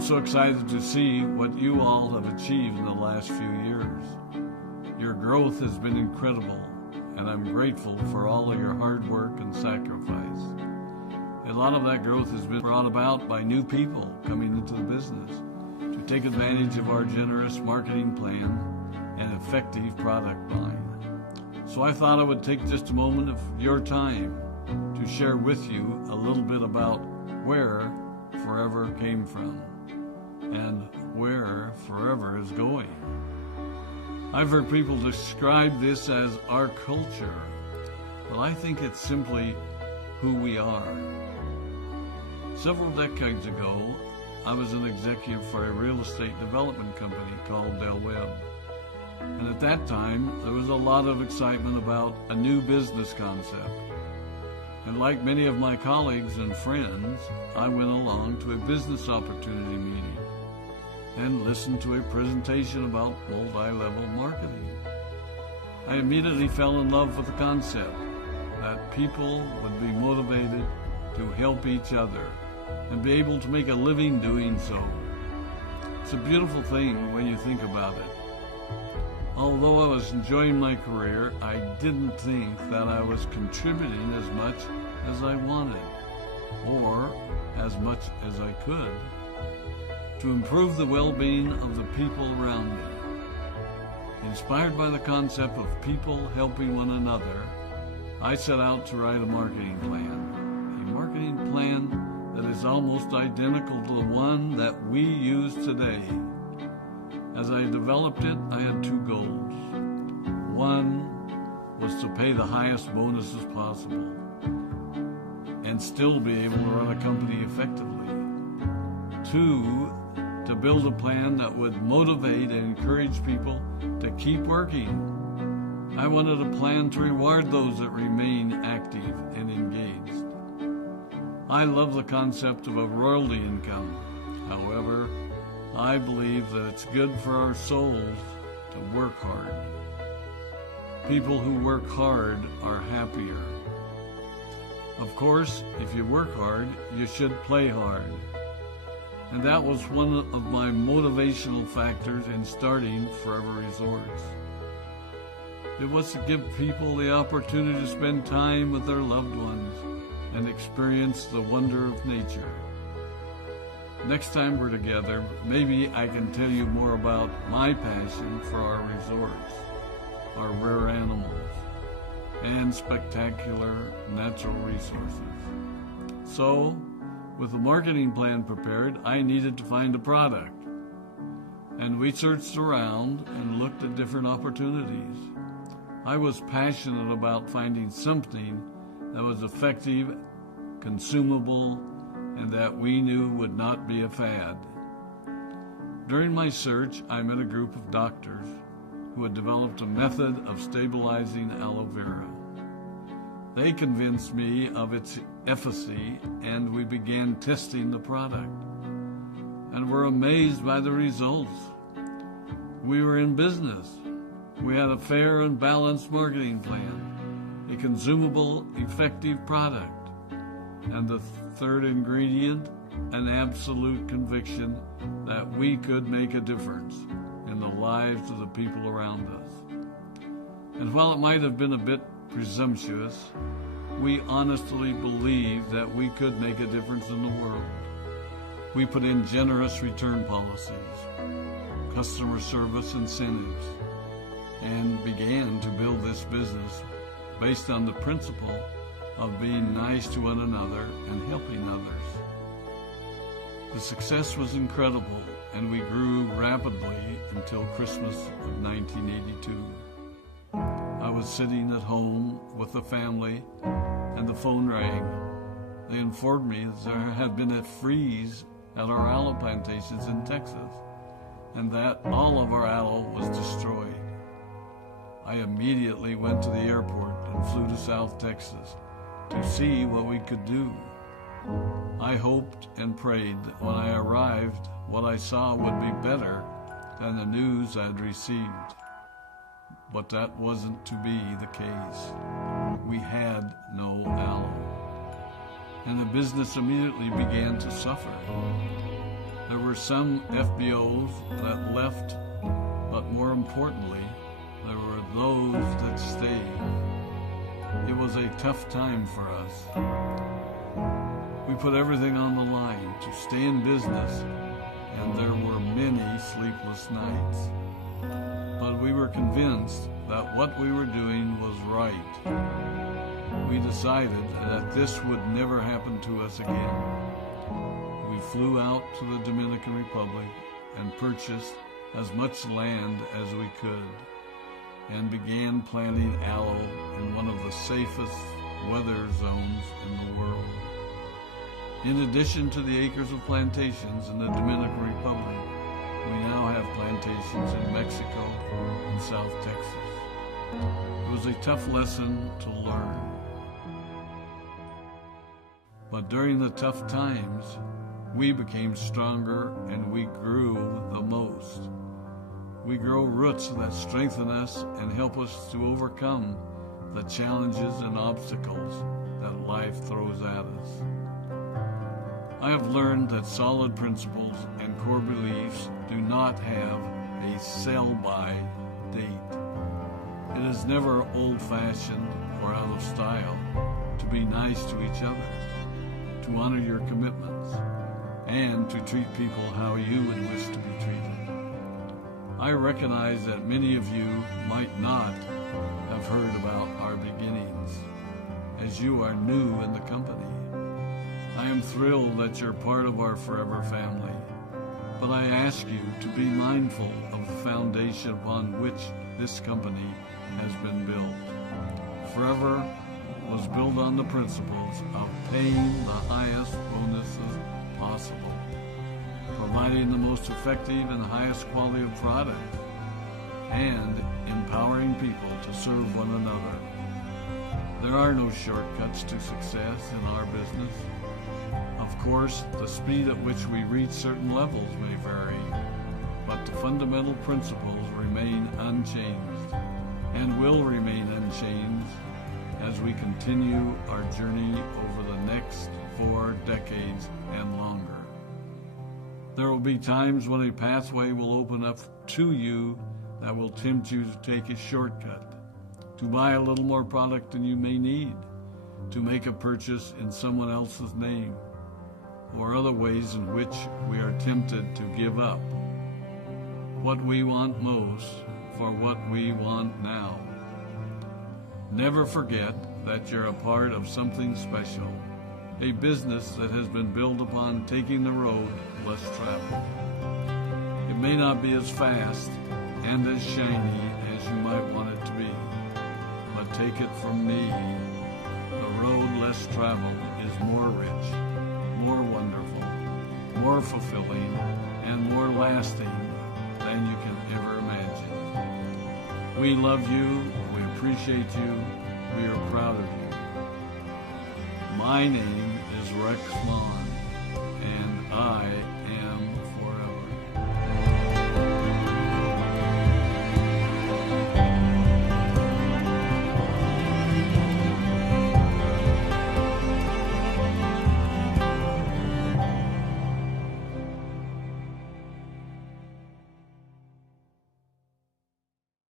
I'm so excited to see what you all have achieved in the last few years. Your growth has been incredible, and I'm grateful for all of your hard work and sacrifice. A lot of that growth has been brought about by new people coming into the business to take advantage of our generous marketing plan and effective product line. So I thought I would take just a moment of your time to share with you a little bit about where Forever came from and where Forever is going. I've heard people describe this as our culture, but I think it's simply who we are. Several decades ago, I was an executive for a real estate development company called Del Webb. And at that time, there was a lot of excitement about a new business concept. And like many of my colleagues and friends, I went along to a business opportunity meeting and listened to a presentation about multi-level marketing. I immediately fell in love with the concept that people would be motivated to help each other and be able to make a living doing so. It's a beautiful thing when you think about it. Although I was enjoying my career, I didn't think that I was contributing as much as I wanted, or as much as I could, to improve the well-being of the people around me. Inspired by the concept of people helping one another, I set out to write a marketing plan that is almost identical to the one that we use today. As I developed it, I had two goals. One was to pay the highest bonuses possible and still be able to run a company effectively. Two, to build a plan that would motivate and encourage people to keep working. I wanted a plan to reward those that remain active and engaged. I love the concept of a royalty income. However, I believe that it's good for our souls to work hard. People who work hard are happier. Of course, if you work hard, you should play hard. And that was one of my motivational factors in starting Forever Resorts. It was to give people the opportunity to spend time with their loved ones and experience the wonder of nature. Next time we're together, maybe I can tell you more about my passion for our resorts, our rare animals, and spectacular natural resources. So, with the marketing plan prepared, I needed to find a product. And we searched around and looked at different opportunities. I was passionate about finding something that was effective, consumable, and that we knew would not be a fad. During my search, I met a group of doctors who had developed a method of stabilizing aloe vera. They convinced me of its efficacy, and we began testing the product, and were amazed by the results. We were in business. We had a fair and balanced marketing plan, a consumable, effective product, and the third ingredient, an absolute conviction that we could make a difference in the lives of the people around us. And while it might have been a bit presumptuous, we honestly believed that we could make a difference in the world. We put in generous return policies, customer service incentives, and began to build this business based on the principle of being nice to one another and helping others. The success was incredible, and we grew rapidly until Christmas of 1982. I was sitting at home with the family, and the phone rang. They informed me that there had been a freeze at our aloe plantations in Texas, and that all of our aloe was destroyed. I immediately went to the airport and flew to South Texas to see what we could do. I hoped and prayed that when I arrived, what I saw would be better than the news I'd received. But that wasn't to be the case. We had no aloe, and the business immediately began to suffer. There were some FBOs that left, but more importantly, there were those that stayed. It was a tough time for us. We put everything on the line to stay in business, and there were many sleepless nights. But we were convinced that what we were doing was right. We decided that this would never happen to us again. We flew out to the Dominican Republic and purchased as much land as we could and began planting aloe in one of the safest weather zones in the world. In addition to the acres of plantations in the Dominican Republic, we now have plantations in Mexico and South Texas. It was a tough lesson to learn. But during the tough times, we became stronger and we grew the most. We grow roots that strengthen us and help us to overcome the challenges and obstacles that life throws at us. I have learned that solid principles and core beliefs do not have a sell-by date. It is never old-fashioned or out of style to be nice to each other, to honor your commitments, and to treat people how you would wish to be treated. I recognize that many of you might not have heard about our beginnings, as you are new in the company. I am thrilled that you're part of our forever family, but I ask you to be mindful of the foundation upon which this company has been built. Forever was built on the principles of paying the highest bonuses possible, providing the most effective and highest quality of product, and empowering people to serve one another. There are no shortcuts to success in our business. Of course, the speed at which we reach certain levels may vary, but the fundamental principles remain unchanged and will remain unchanged as we continue our journey over the next 4 decades and longer. There will be times when a pathway will open up to you that will tempt you to take a shortcut, to buy a little more product than you may need, to make a purchase in someone else's name, or other ways in which we are tempted to give up what we want most for what we want now. Never forget that you're a part of something special, a business that has been built upon taking the road less traveled. It may not be as fast and as shiny as you might want it to be, but take it from me, the road less traveled is more rich, more wonderful, more fulfilling, and more lasting than you can ever imagine. We love you, we appreciate you, we are proud of you. My name is Rex and I